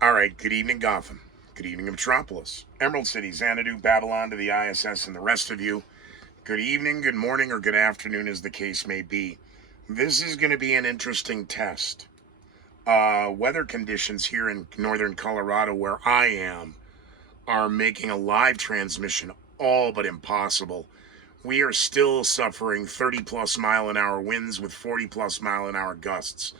All right, good evening, Gotham. Good evening, Metropolis. Emerald City, Xanadu, Babylon to the ISS, and the rest of you. Good evening, good morning, or good afternoon, as the case may be. This is going to be an interesting test. Weather conditions here in northern Colorado, where I am, are making a live transmission all but impossible. We are still suffering 30 plus mile an hour winds with 40 plus mile an hour gusts.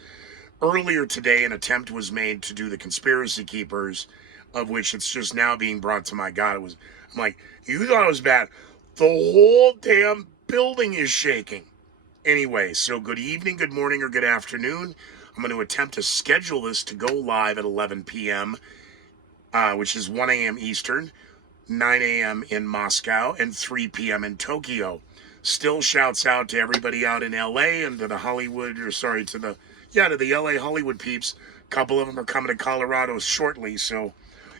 Earlier today, an attempt was made to do the Conspiracy Keepers, of which it's just now being brought to my God. I'm like, you thought it was bad. The whole damn building is shaking. Anyway, so good evening, good morning, or good afternoon. I'm going to attempt to schedule this to go live at 11 p.m., which is 1 a.m. Eastern, 9 a.m. in Moscow, and 3 p.m. in Tokyo. Still shouts out to everybody out in LA and to the to the LA Hollywood peeps. A couple of them are coming to Colorado shortly, so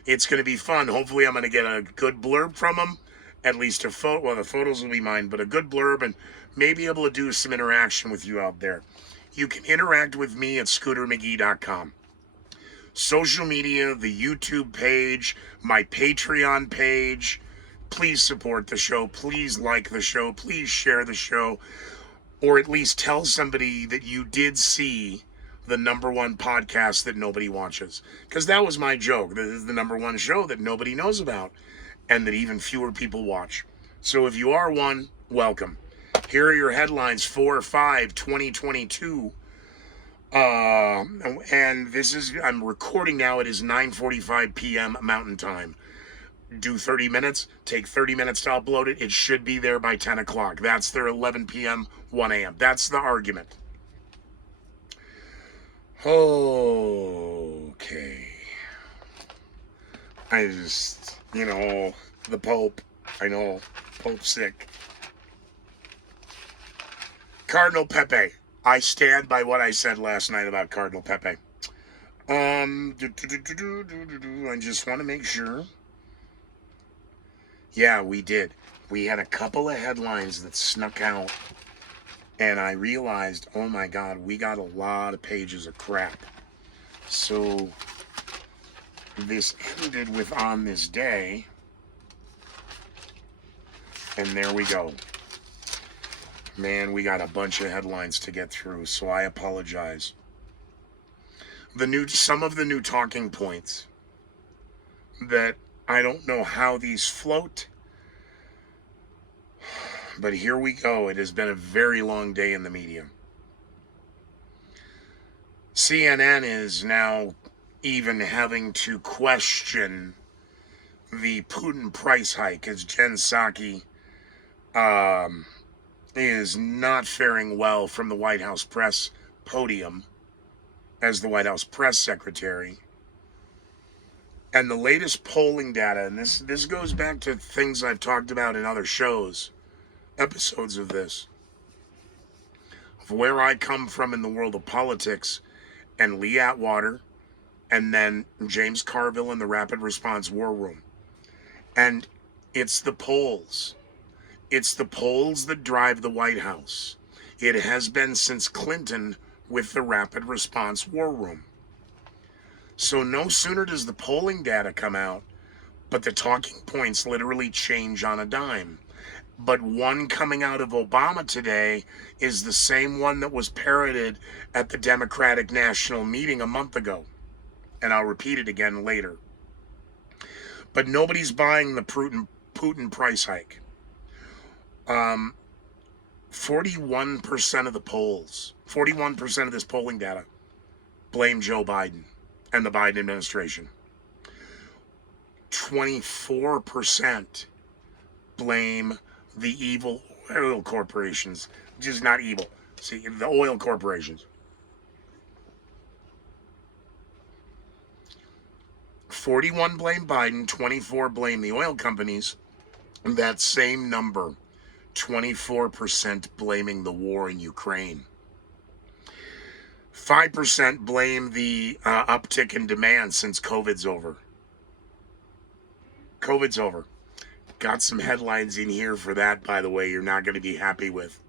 it's going to be fun. Hopefully I'm going to get a good blurb from them, at least a photo. Well, the photos will be mine, but a good blurb, and maybe able to do some interaction with you out there. You can interact with me at scootermcgee.com. Social media, the YouTube page, my Patreon page. Please support the show. Please like the show. Please share the show. Or at least tell somebody that you did see the number one podcast that nobody watches. Because that was my joke. This is the number one show that nobody knows about and that even fewer people watch. So if you are one, welcome. Here are your headlines for 5/2022. And I'm recording now. It is 9:45 p.m. Mountain Time. Do 30 minutes, take 30 minutes to upload it. It should be there by 10 o'clock. That's their 11 p.m., 1 a.m. That's the argument. Okay. The Pope. I know. Pope's sick. Cardinal Pepe. I stand by what I said last night about Cardinal Pepe. I just want to make sure. Yeah, we did. We had a couple of headlines that snuck out, and I realized, oh my God, we got a lot of pages of crap. So this ended with on this day, and there we go. Man, we got a bunch of headlines to get through, so I apologize. Some of the new talking points that I don't know how these float, but here we go. It has been a very long day in the media. CNN is now even having to question the Putin price hike as Jen Psaki is not faring well from the White House press podium as the White House press secretary. And the latest polling data, and this goes back to things I've talked about in other shows, episodes of this, of where I come from in the world of politics, and Lee Atwater, and then James Carville in the Rapid Response War Room. And it's the polls. It's the polls that drive the White House. It has been since Clinton with the Rapid Response War Room. So no sooner does the polling data come out, but the talking points literally change on a dime. But one coming out of Obama today is the same one that was parroted at the Democratic National Meeting a month ago. And I'll repeat it again later. But nobody's buying the Putin price hike. 41% of the polls, 41% of this polling data blame Joe Biden and the Biden administration. 24% blame the evil oil corporations. Just not evil. See, the oil corporations. 41 blame Biden, 24 blame the oil companies. And that same number, 24% blaming the war in Ukraine. 5% blame the uptick in demand since COVID's over. COVID's over. Got some headlines in here for that, by the way, you're not going to be happy with.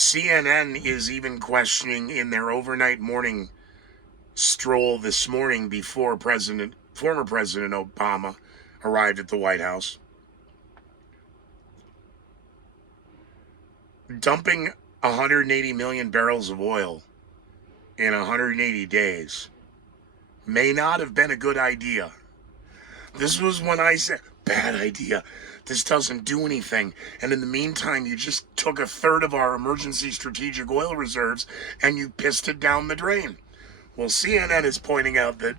CNN is even questioning in their overnight morning stroll this morning before former President Obama arrived at the White House, dumping 180 million barrels of oil in 180 days may not have been a good idea. This was when I said, bad idea. This doesn't do anything. And in the meantime, you just took a third of our emergency strategic oil reserves and you pissed it down the drain. Well, CNN is pointing out that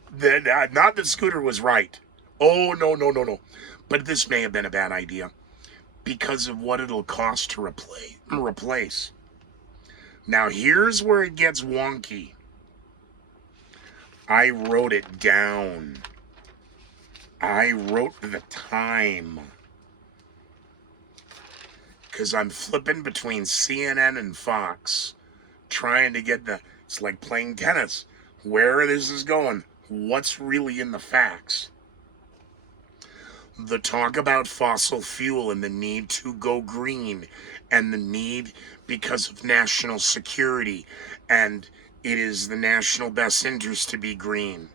not that Scooter was right. Oh, no. But this may have been a bad idea because of what it'll cost to replace. Now, here's where it gets wonky. I wrote it down. I wrote the time. Because I'm flipping between CNN and Fox, trying to get it's like playing tennis. Where this is going, what's really in the facts. The talk about fossil fuel and the need to go green and the need because of national security, and it is the national best interest to be green.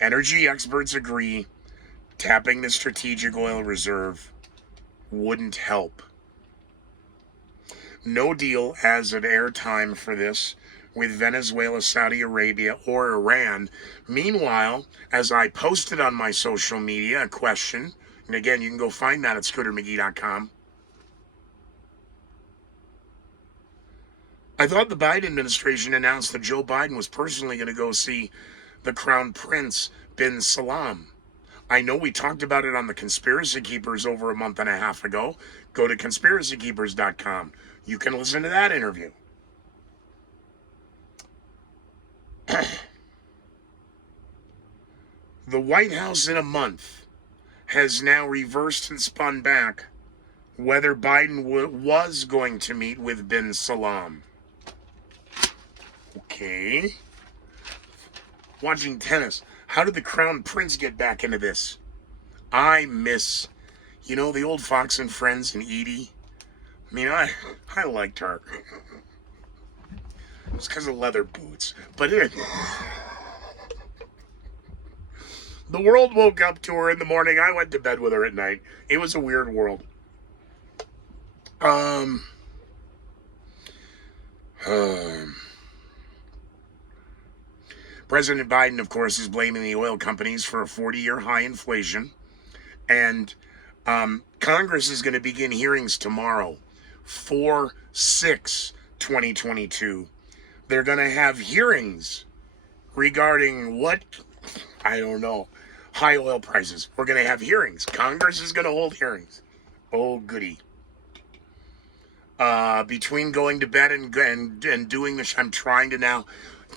Energy experts agree tapping the strategic oil reserve wouldn't help. No deal has an airtime for this with Venezuela, Saudi Arabia, or Iran. Meanwhile, as I posted on my social media, a question, and again, you can go find that at scootermcgee.com. I thought the Biden administration announced that Joe Biden was personally going to go see the Crown Prince bin Salman. I know we talked about it on the Conspiracy Keepers over a month and a half ago. Go to conspiracykeepers.com. You can listen to that interview. The White House in a month has now reversed and spun back whether Biden was going to meet with bin Salman. Okay. Watching tennis. How did the Crown Prince get back into this? I miss, the old Fox and Friends and Edie. I mean, I liked her. It's because of leather boots. But the world woke up to her in the morning. I went to bed with her at night. It was a weird world. President Biden, of course, is blaming the oil companies for a 40-year high inflation. And Congress is going to begin hearings tomorrow, 4/6/2022. They're going to have hearings regarding what? I don't know. High oil prices. We're going to have hearings. Congress is going to hold hearings. Oh, goody. Between going to bed and doing this, I'm trying to now.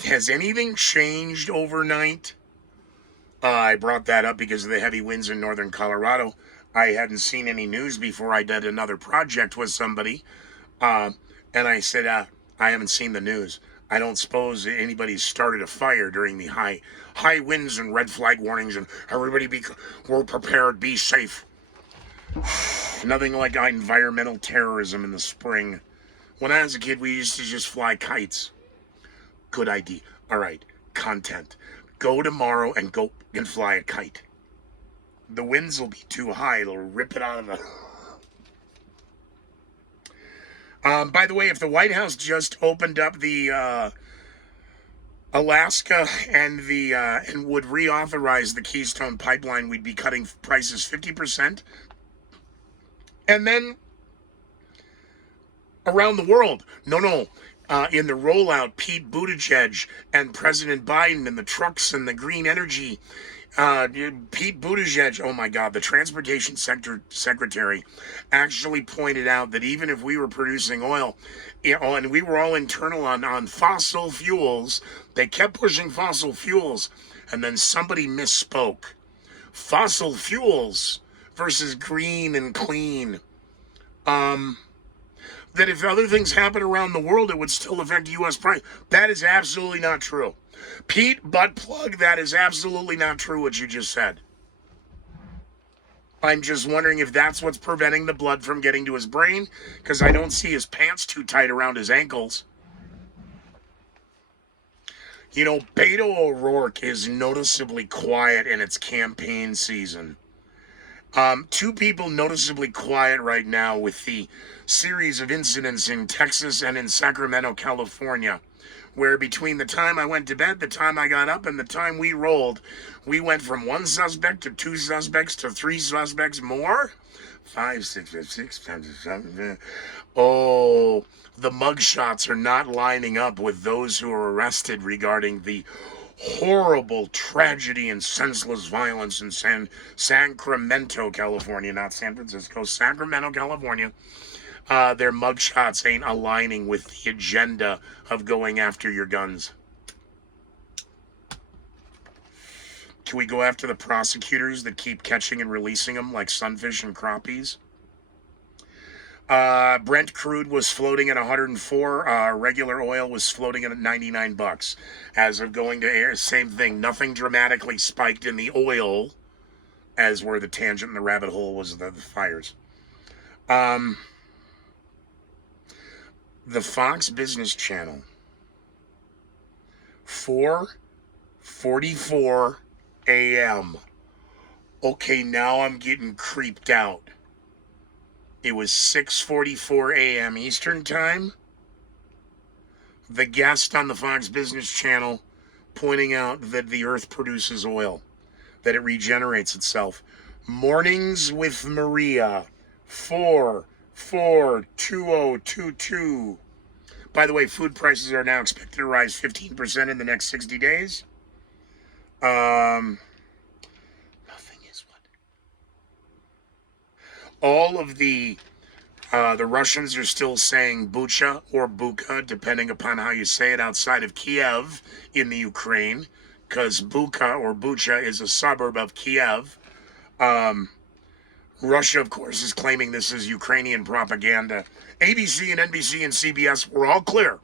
Has anything changed overnight? I brought that up because of the heavy winds in northern Colorado. I hadn't seen any news before I did another project with somebody. And I said, I haven't seen the news. I don't suppose anybody's started a fire during the high winds and red flag warnings and everybody we're prepared, be safe. Nothing like environmental terrorism in the spring. When I was a kid, we used to just fly kites. Good idea. All right, content. Go tomorrow and go and fly a kite. The winds will be too high. It'll rip it out of the... By the way, if the White House just opened up the Alaska and would reauthorize the Keystone Pipeline, we'd be cutting prices 50%. And then around the world, in the rollout, Pete Buttigieg and President Biden and the trucks and the green energy. Pete Buttigieg, oh my God, the transportation secretary actually pointed out that even if we were producing oil, and we were all internal on fossil fuels, they kept pushing fossil fuels, and then somebody misspoke. Fossil fuels versus green and clean. That if other things happen around the world, it would still affect U.S. price. That is absolutely not true. Pete, butt plug, that is absolutely not true what you just said. I'm just wondering if that's what's preventing the blood from getting to his brain, because I don't see his pants too tight around his ankles. You know, Beto O'Rourke is noticeably quiet in its campaign season. Two people noticeably quiet right now with the series of incidents in Texas and in Sacramento, California, where between the time I went to bed, the time I got up, and the time we rolled, we went from one suspect to two suspects to three suspects more. 5, 6, 7. Oh, the mugshots are not lining up with those who are arrested regarding the horrible tragedy and senseless violence in Sacramento, California, not San Francisco, Sacramento, California. Their mugshots ain't aligning with the agenda of going after your guns. Can we go after the prosecutors that keep catching and releasing them like sunfish and crappies? Brent crude was floating at 104. Regular oil was floating at $99. As of going to air, same thing. Nothing dramatically spiked in the oil, as where the tangent and the rabbit hole was the fires. The Fox Business Channel, 4:44 a.m. Okay, now I'm getting creeped out. It was 6:44 a.m. Eastern Time. The guest on the Fox Business Channel pointing out that the earth produces oil, that it regenerates itself. Mornings with Maria, 4/4/2022. By the way, food prices are now expected to rise 15% in the next 60 days. Nothing is what. All of the Russians are still saying Bucha or Bucha, depending upon how you say it, outside of Kiev in the Ukraine, because Bucha or Bucha is a suburb of Kiev. Russia, of course, is claiming this is Ukrainian propaganda. ABC and NBC and CBS were all clear.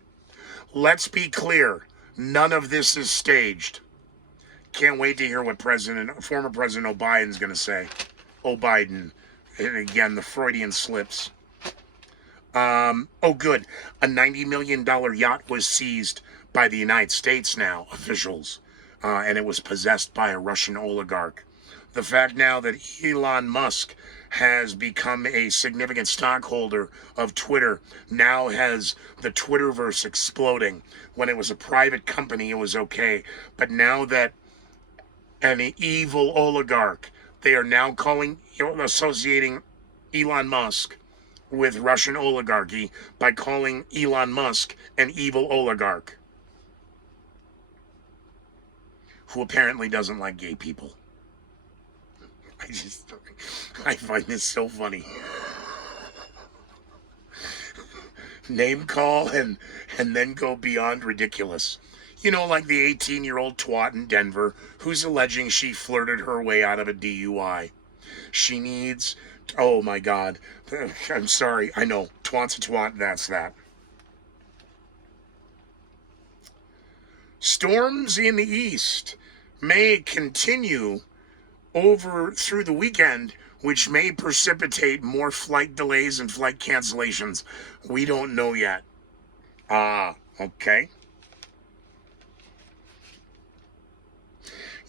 Let's be clear. None of this is staged. Can't wait to hear what former President O'Biden's going to say. O'Biden. And again, the Freudian slips. Good. A $90 million yacht was seized by the United States now, officials. And it was possessed by a Russian oligarch. The fact now that Elon Musk has become a significant stockholder of Twitter now has the Twitterverse exploding. When it was a private company, it was okay. But now that an evil oligarch, they are now associating Elon Musk with Russian oligarchy by calling Elon Musk an evil oligarch who apparently doesn't like gay people. I find this so funny. Name call and then go beyond ridiculous. You know, like the 18-year-old twat in Denver who's alleging she flirted her way out of a DUI. She needs, oh my God, I'm sorry, I know, twat's a twat, that's that. Storms in the east may continue over through the weekend, which may precipitate more flight delays and flight cancellations. We don't know yet. Okay.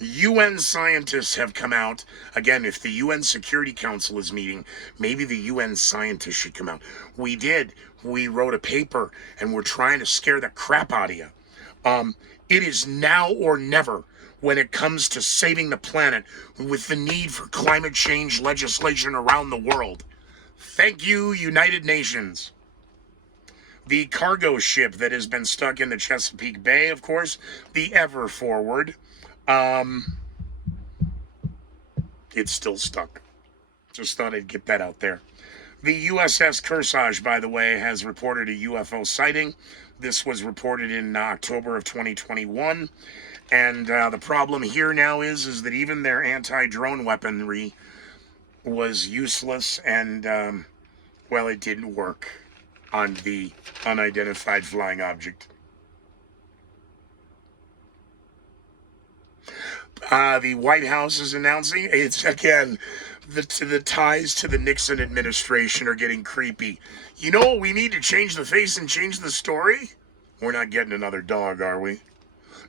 UN scientists have come out. Again, if the UN Security Council is meeting, maybe the UN scientists should come out. We did. We wrote a paper, and we're trying to scare the crap out of you. It is now or never when it comes to saving the planet with the need for climate change legislation around the world. Thank you, United Nations. The cargo ship that has been stuck in the Chesapeake Bay, of course, the Ever Forward, it's still stuck. Just thought I'd get that out there. The USS Kearsarge, by the way, has reported a UFO sighting. This was reported in October of 2021. And the problem here now is that even their anti-drone weaponry was useless and, it didn't work on the unidentified flying object. The White House is announcing, it's again, the ties to the Nixon administration are getting creepy. You know, we need to change the face and change the story. We're not getting another dog, are we?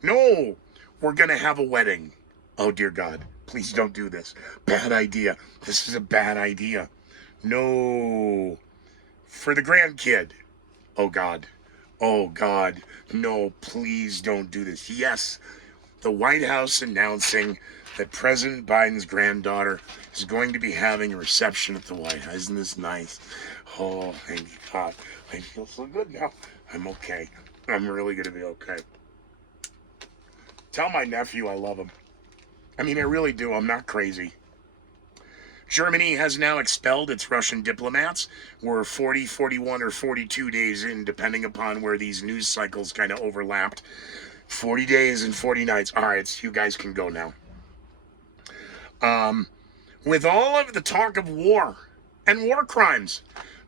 No, we're gonna have a wedding. Oh dear God, please don't do this. Bad idea. This is a bad idea. No, for the grandkid. Oh God. Oh God. No, please don't do this. Yes, the White House announcing that President Biden's granddaughter is going to be having a reception at the White House. Isn't this nice? Oh, thank God. I feel so good now. I'm okay. I'm really going to be okay. Tell my nephew I love him. I mean, I really do. I'm not crazy. Germany has now expelled its Russian diplomats. We're 40, 41, or 42 days in, depending upon where these news cycles kind of overlapped. 40 days and 40 nights. All right, you guys can go now. With all of the talk of war and war crimes,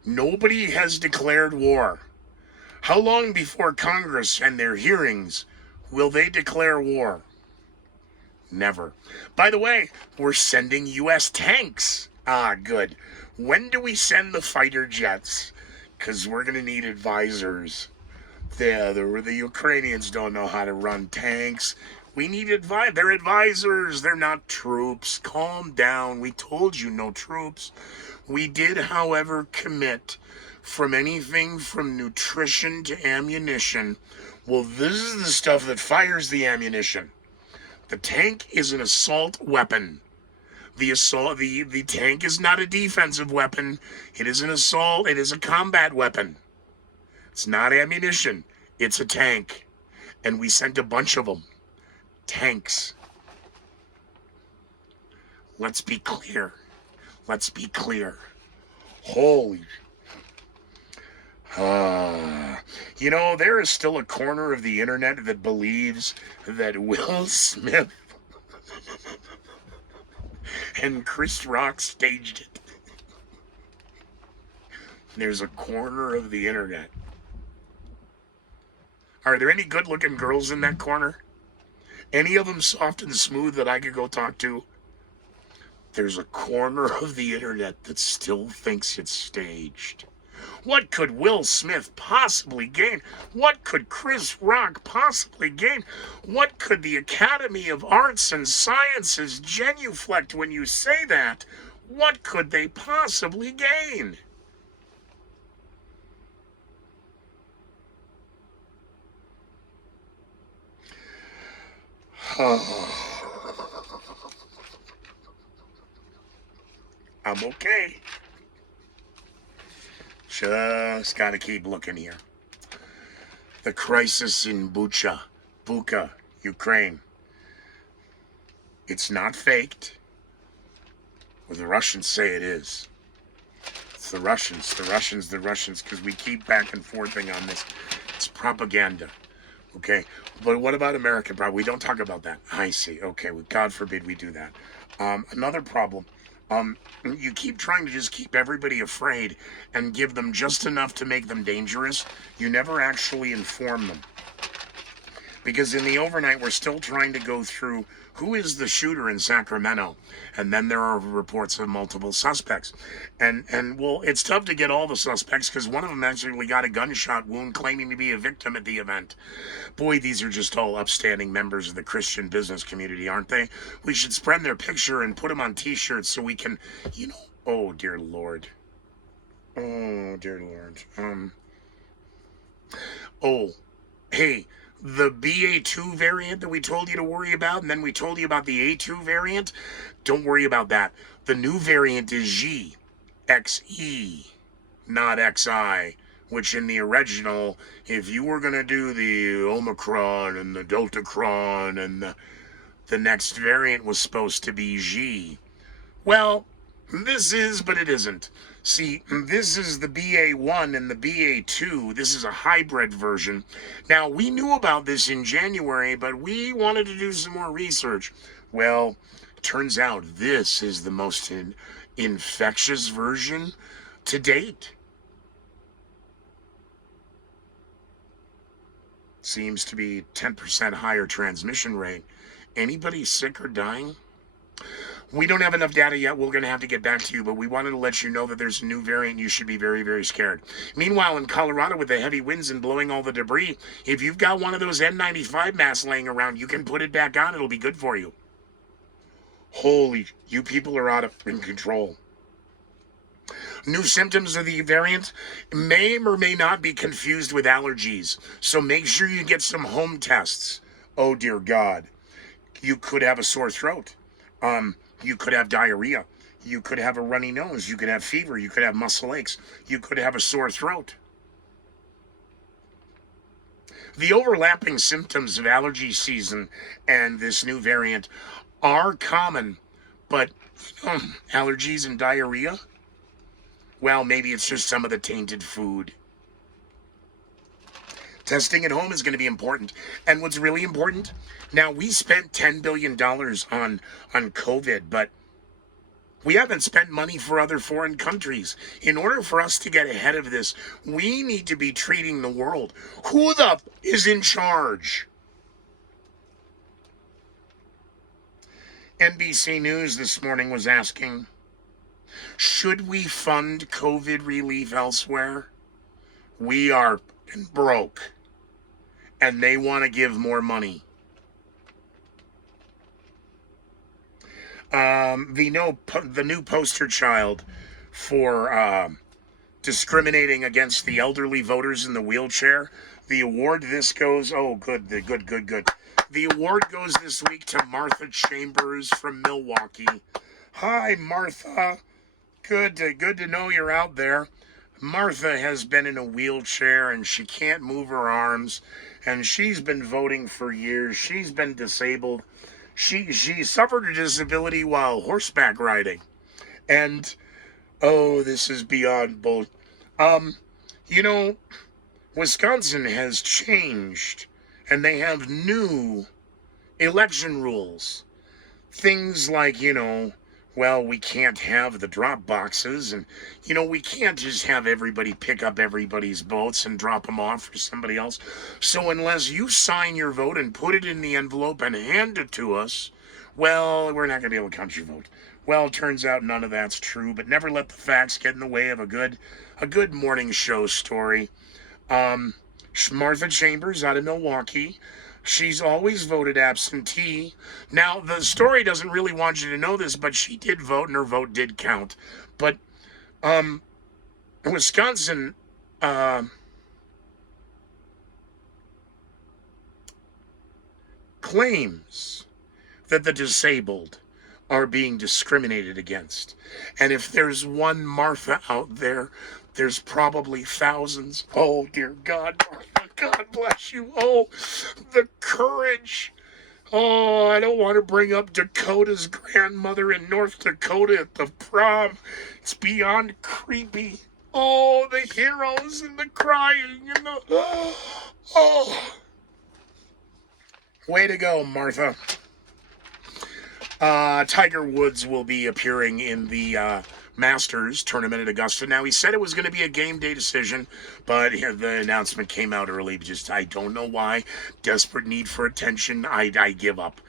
nobody has declared war. How long before Congress and their hearings will they declare war? Never. By the way, we're sending U.S. tanks. Ah, good. When do we send the fighter jets? Because we're going to need advisors. The Ukrainians don't know how to run tanks. We need advice. They're advisors. They're not troops. Calm down. We told you no troops. We did, however, commit from anything from nutrition to ammunition. Well, this is the stuff that fires the ammunition. The tank is an assault weapon. The tank is not a defensive weapon. It is an assault. It is a combat weapon. It's not ammunition. It's a tank. And we sent a bunch of them. Tanks. Let's be clear. Let's be clear. Holy. You know, there is still a corner of the internet that believes that Will Smith and Chris Rock staged it. There's a corner of the internet. Are there any good-looking girls in that corner? Any of them soft and smooth that I could go talk to? There's a corner of the internet that still thinks it's staged. What could Will Smith possibly gain? What could Chris Rock possibly gain? What could the Academy of Arts and Sciences genuflect when you say that? What could they possibly gain? I'm okay. Just gotta keep looking here. The crisis in Bucha, Ukraine. It's not faked. Well, the Russians say it is. It's the Russians, because we keep back and forthing on this. It's propaganda. Okay, but what about American problem? We don't talk about that. I see. Okay, well, God forbid we do that. Another problem. You keep trying to just keep everybody afraid and give them just enough to make them dangerous. You never actually inform them. Because in the overnight, we're still trying to go through who is the shooter in Sacramento. And then there are reports of multiple suspects. And well, it's tough to get all the suspects because one of them actually got a gunshot wound claiming to be a victim at the event. Boy, these are just all upstanding members of the Christian business community, aren't they? We should spread their picture and put them on t-shirts so we can, oh, dear Lord. Oh, dear Lord. Oh, hey. The BA2 variant that we told you to worry about, and then we told you about the A2 variant, don't worry about that. The new variant is G, XE, not XI, which in the original, if you were going to do the Omicron and the Deltacron and the next variant was supposed to be G. Well, this is, but it isn't. See, this is the BA1 and the BA2. This is a hybrid version. Now, we knew about this in January, but we wanted to do some more research. Well, turns out this is the most infectious version to date. Seems to be 10% higher transmission rate. Anybody sick or dying? We don't have enough data yet. We're going to have to get back to you, but we wanted to let you know that there's a new variant. You should be very, very scared. Meanwhile, in Colorado, with the heavy winds and blowing all the debris, if you've got one of those N95 masks laying around, you can put it back on. It'll be good for you. Holy, you people are out of control. New symptoms of the variant may or may not be confused with allergies, so make sure you get some home tests. Oh, dear God. You could have a sore throat. You could have diarrhea. You could have a runny nose. You could have fever. You could have muscle aches. You could have a sore throat. The overlapping symptoms of allergy season and this new variant are common, but allergies and diarrhea? Well, maybe it's just some of the tainted food. Testing at home is going to be important. And what's really important, now we spent $10 billion on COVID, but we haven't spent money for other foreign countries. In order for us to get ahead of this, we need to be treating the world. Who the is in charge? NBC News this morning was asking, should we fund COVID relief elsewhere? We are broke, and they want to give more money. The new poster child for discriminating against the elderly voters in the wheelchair. The award this goes, good. The award goes this week to Martha Chambers from Milwaukee. Hi, Martha. Good to know you're out there. Martha has been in a wheelchair and she can't move her arms, and she's been voting for years. She's been disabled. She suffered a disability while horseback riding. And, this is beyond both. Wisconsin has changed, and they have new election rules. Things like, we can't have the drop boxes, and, we can't just have everybody pick up everybody's votes and drop them off for somebody else. So unless you sign your vote and put it in the envelope and hand it to us, well, we're not going to be able to count your vote. Well, it turns out none of that's true, but never let the facts get in the way of a good morning show story. Martha Chambers out of Milwaukee. She's always voted absentee. Now, the story doesn't really want you to know this, but she did vote, and her vote did count. But Wisconsin claims that the disabled are being discriminated against. And if there's one Martha out there, there's probably thousands. Oh, dear God, Martha, God bless you. Oh, the courage. Oh, I don't want to bring up Dakota's grandmother in North Dakota at the prom. It's beyond creepy. Oh, the heroes and the crying and the... Oh. Way to go, Martha. Tiger Woods will be appearing in the Masters tournament at Augusta. Now, he said it was going to be a game day decision, but the announcement came out early. I don't know why. Desperate need for attention. I give up.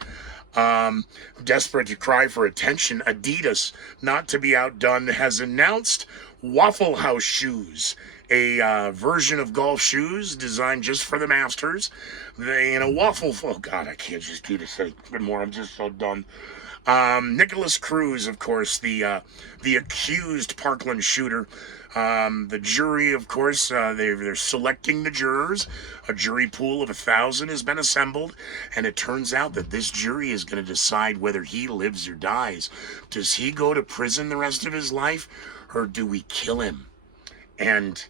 Desperate to cry for attention, Adidas, not to be outdone, has announced Waffle House shoes, a version of golf shoes designed just for the Masters. Oh God, I can't just do this anymore. I'm just so done. Nicholas Cruz, of course, the accused Parkland shooter. The jury, of course, they're selecting the jurors. A jury pool of 1,000 has been assembled, and it turns out that this jury is going to decide whether he lives or dies. Does he go to prison the rest of his life, or do we kill him? And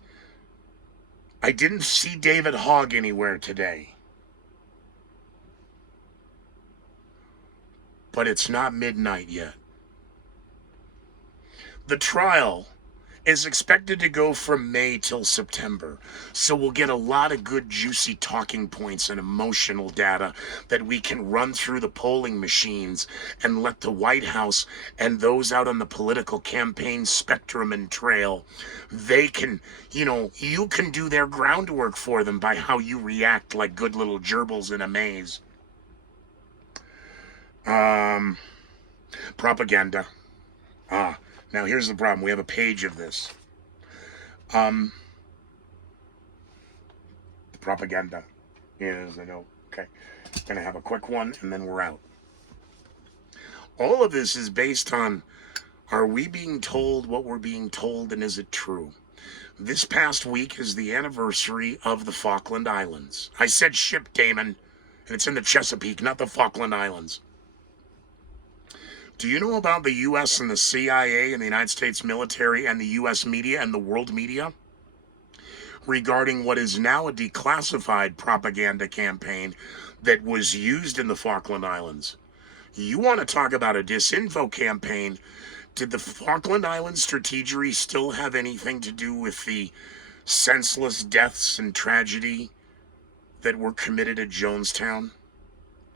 I didn't see David Hogg anywhere today. But it's not midnight yet. The trial is expected to go from May till September, so we'll get a lot of good juicy talking points and emotional data that we can run through the polling machines and let the White House and those out on the political campaign spectrum and trail, they can, you can do their groundwork for them by how you react like good little gerbils in a maze. Propaganda. Now here's the problem. We have a page of this. Propaganda is, I know, okay. Gonna have a quick one and then we're out. All of this is based on, are we being told what we're being told and is it true? This past week is the anniversary of the Falkland Islands. I said ship, Damon, and it's in the Chesapeake, not the Falkland Islands. Do you know about the U.S. and the CIA and the United States military and the U.S. media and the world media regarding what is now a declassified propaganda campaign that was used in the Falkland Islands? You want to talk about a disinfo campaign? Did the Falkland Islands strategery still have anything to do with the senseless deaths and tragedy that were committed at Jonestown,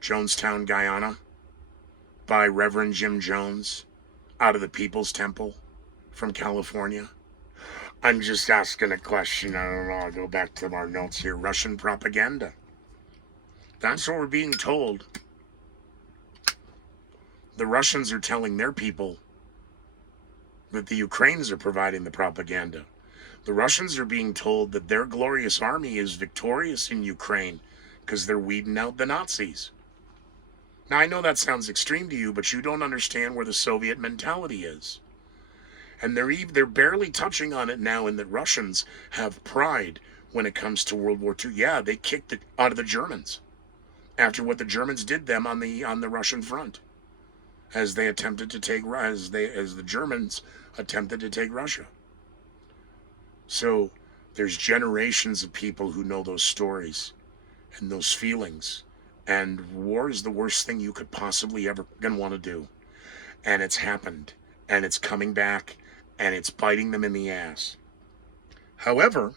Guyana, by Reverend Jim Jones out of the People's Temple from California? I'm just asking a question. I don't know. I'll go back to our notes here. Russian propaganda. That's what we're being told. The Russians are telling their people that the Ukrainians are providing the propaganda. The Russians are being told that their glorious army is victorious in Ukraine because they're weeding out the Nazis. Now, I know that sounds extreme to you, but you don't understand where the Soviet mentality is. And they're barely touching on it now, in that Russians have pride when it comes to World War II. Yeah, they kicked it out of the Germans after what the Germans did them on the Russian front, as the Germans attempted to take Russia. So there's generations of people who know those stories and those feelings. And war is the worst thing you could possibly ever gonna want to do. And it's happened. And it's coming back. And it's biting them in the ass. However,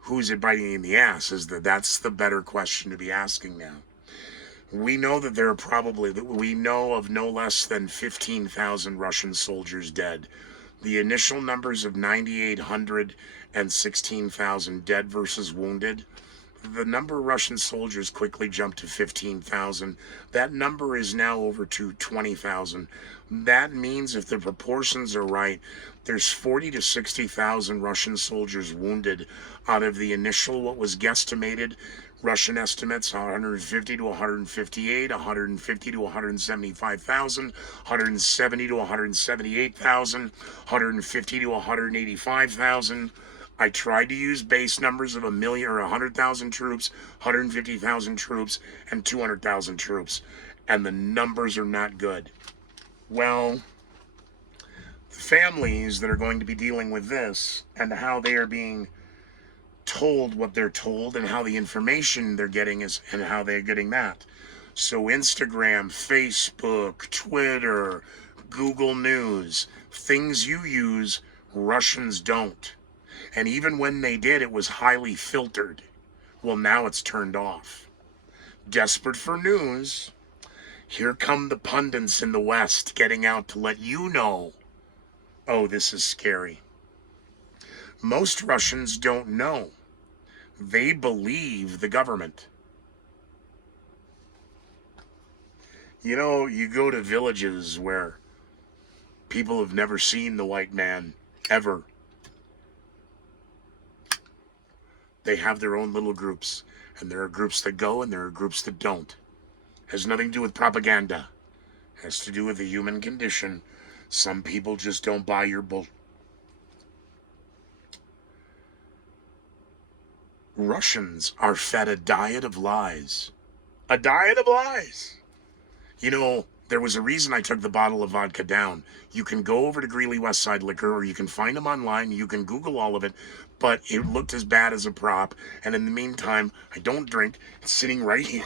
who's it biting in the ass? That's the better question to be asking now. We know that we know of no less than 15,000 Russian soldiers dead. The initial numbers of 9,800 and 16,000 dead versus wounded. The number of Russian soldiers quickly jumped to 15,000. That number is now over to 20,000. That means, if the proportions are right, there's 40 to 60,000 Russian soldiers wounded out of the initial, what was guesstimated, Russian estimates, 150 to 158, 150 to 175,000, 170 to 178,000, 150 to 185,000. I tried to use base numbers of 1 million or 100,000 troops, 150,000 troops, and 200,000 troops, and the numbers are not good. Well, the families that are going to be dealing with this and how they are being told what they're told and how the information they're getting is and how they're getting that. So Instagram, Facebook, Twitter, Google News, things you use, Russians don't. And even when they did, it was highly filtered. Well, now it's turned off. Desperate for news, here come the pundits in the West getting out to let you know, oh, this is scary. Most Russians don't know. They believe the government. You know, you go to villages where people have never seen the white man, ever. They have their own little groups, and there are groups that go and there are groups that don't. Has nothing to do with propaganda. Has to do with the human condition. Some people just don't buy your bull. Russians are fed a diet of lies. A diet of lies. You know, there was a reason I took the bottle of vodka down. You can go over to Greeley Westside Liquor, or you can find them online. You can Google all of it. But it looked as bad as a prop. And in the meantime, I don't drink. It's sitting right here.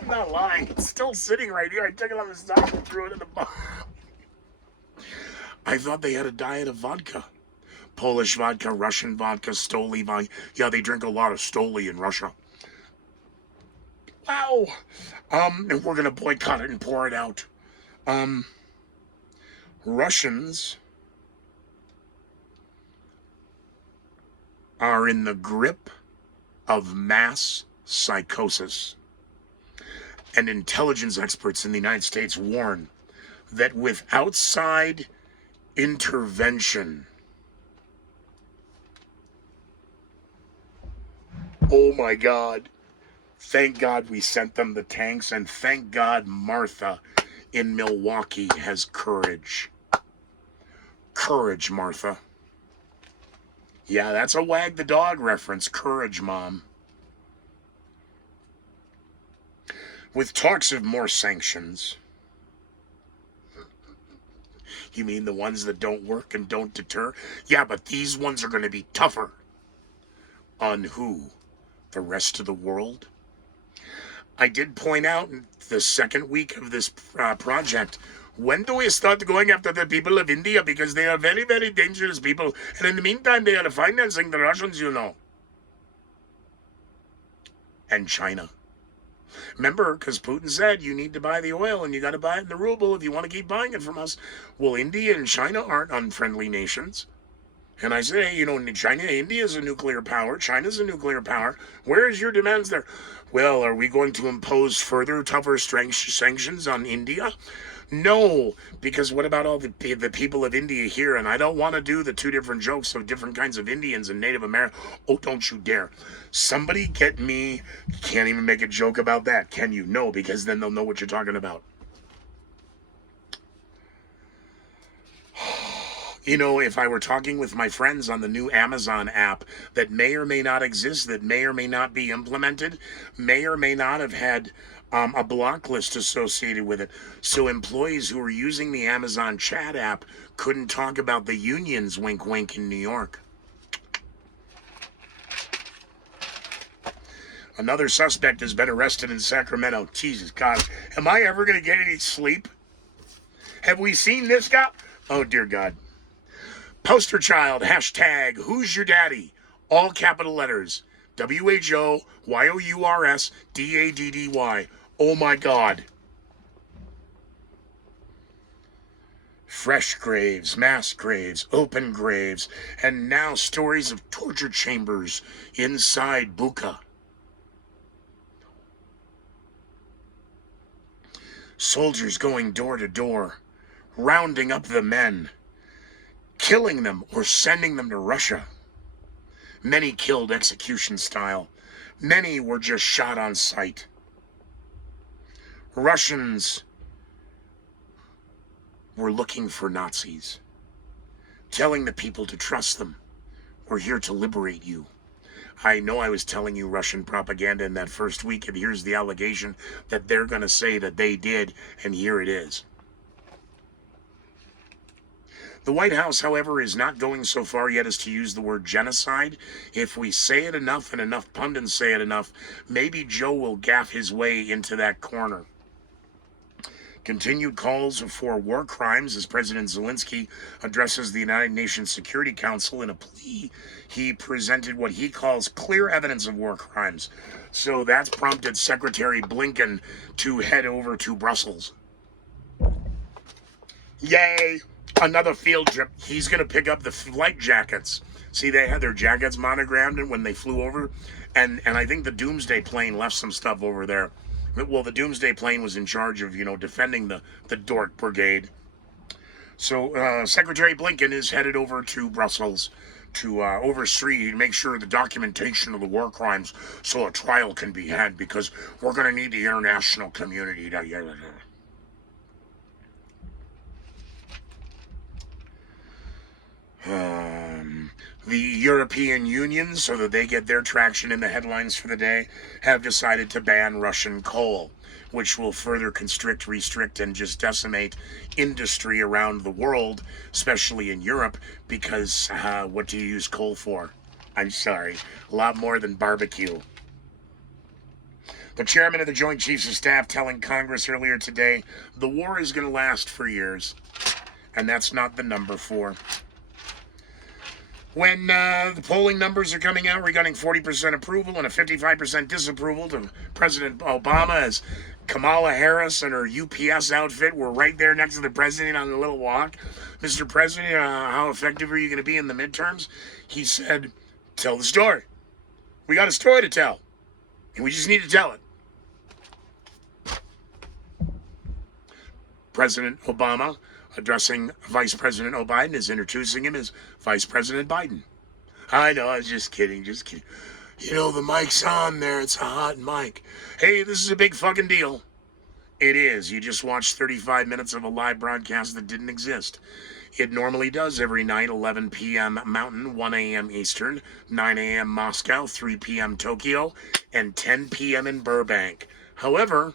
I'm not lying. It's still sitting right here. I took it on the stop and threw it in the bottle. I thought they had a diet of vodka. Polish vodka, Russian vodka, Stoli vodka. Yeah, they drink a lot of Stoli in Russia. Wow. And we're going to boycott it and pour it out. Russians are in the grip of mass psychosis. and intelligence experts in the United States warn that with outside intervention, oh my God, thank God we sent them the tanks, and thank God Martha in Milwaukee has courage. Courage, Martha. Yeah, that's a Wag the Dog reference. Courage, Mom. With talks of more sanctions. You mean the ones that don't work and don't deter? Yeah, but these ones are going to be tougher. On who? The rest of the world? I did point out in the second week of this project, when do we start going after the people of India? Because they are very, very dangerous people. And in the meantime, they are financing the Russians, you know. And China. Remember, because Putin said you need to buy the oil and you got to buy it in the ruble if you want to keep buying it from us. Well, India and China aren't unfriendly nations. And I say, you know, China, India is a nuclear power. China's a nuclear power. Where is your demands there? Well, are we going to impose further tougher sanctions on India? No, because what about all the people of India here? And I don't want to do the two different jokes of different kinds of Indians and Native American. Oh, don't you dare. Somebody get me. You can't even make a joke about that, can you? No, because then they'll know what you're talking about. You know, if I were talking with my friends on the new Amazon app that may or may not exist, that may or may not be implemented, may or may not have had a block list associated with it. So employees who were using the Amazon chat app couldn't talk about the unions, wink, wink, in New York. Another suspect has been arrested in Sacramento. Jesus God, am I ever going to get any sleep? Have we seen this guy? Oh, dear God. Poster child, hashtag, who's your daddy? All capital letters. WHOYOURSDADDY. Oh my God. Fresh graves, mass graves, open graves, and now stories of torture chambers inside Bucha. Soldiers going door to door, rounding up the men, killing them or sending them to Russia. Many killed execution style. Many were just shot on sight. Russians were looking for Nazis, telling the people to trust them. We're here to liberate you. I know I was telling you Russian propaganda in that first week, and here's the allegation that they're going to say that they did, and here it is. The White House, however, is not going so far yet as to use the word genocide. If we say it enough and enough pundits say it enough, maybe Joe will gaff his way into that corner. Continued calls for war crimes as President Zelensky addresses the United Nations Security Council in a plea. He presented what he calls clear evidence of war crimes. So that's prompted Secretary Blinken to head over to Brussels. Yay! Another field trip. He's going to pick up the flight jackets. See, they had their jackets monogrammed when they flew over. And I think the Doomsday plane left some stuff over there. Well, the Doomsday plane was in charge of, defending the Dork Brigade. So Secretary Blinken is headed over to Brussels to oversee and make sure the documentation of the war crimes so a trial can be had, because we're going to need the international community to... The European Union, so that they get their traction in the headlines for the day, have decided to ban Russian coal, which will further constrict, restrict, and just decimate industry around the world, especially in Europe, because what do you use coal for? I'm sorry, a lot more than barbecue. The chairman of the Joint Chiefs of Staff telling Congress earlier today, the war is going to last for years, and that's not the number 4. When the polling numbers are coming out regarding 40% approval and a 55% disapproval to President Obama, as Kamala Harris and her UPS outfit were right there next to the president on a little walk. Mr. President, how effective are you going to be in the midterms? He said, tell the story. We got a story to tell, and we just need to tell it. President Obama addressing Vice President Biden is introducing him as Vice President Biden. I know, I was just kidding, just kidding. You know, the mic's on there. It's a hot mic. Hey, this is a big fucking deal. It is. You just watched 35 minutes of a live broadcast that didn't exist. It normally does every night, 11 p.m. Mountain, 1 a.m. Eastern, 9 a.m. Moscow, 3 p.m. Tokyo, and 10 p.m. in Burbank. However,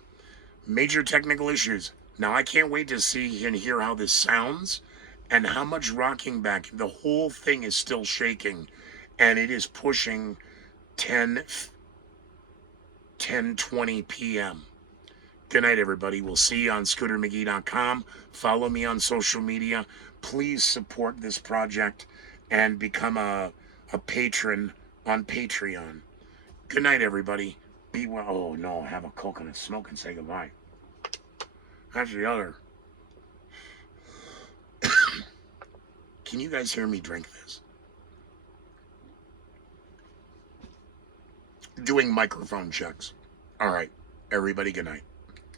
major technical issues. Now, I can't wait to see and hear how this sounds and how much rocking back. The whole thing is still shaking, and it is pushing 10:20 p.m. Good night, everybody. We'll see you on scootermcgee.com. Follow me on social media. Please support this project and become a patron on Patreon. Good night, everybody. Be well. Oh, no. Have a coconut smoke and say goodbye. That's the other. Can you guys hear me drink this? Doing microphone checks. All right. Everybody, good night.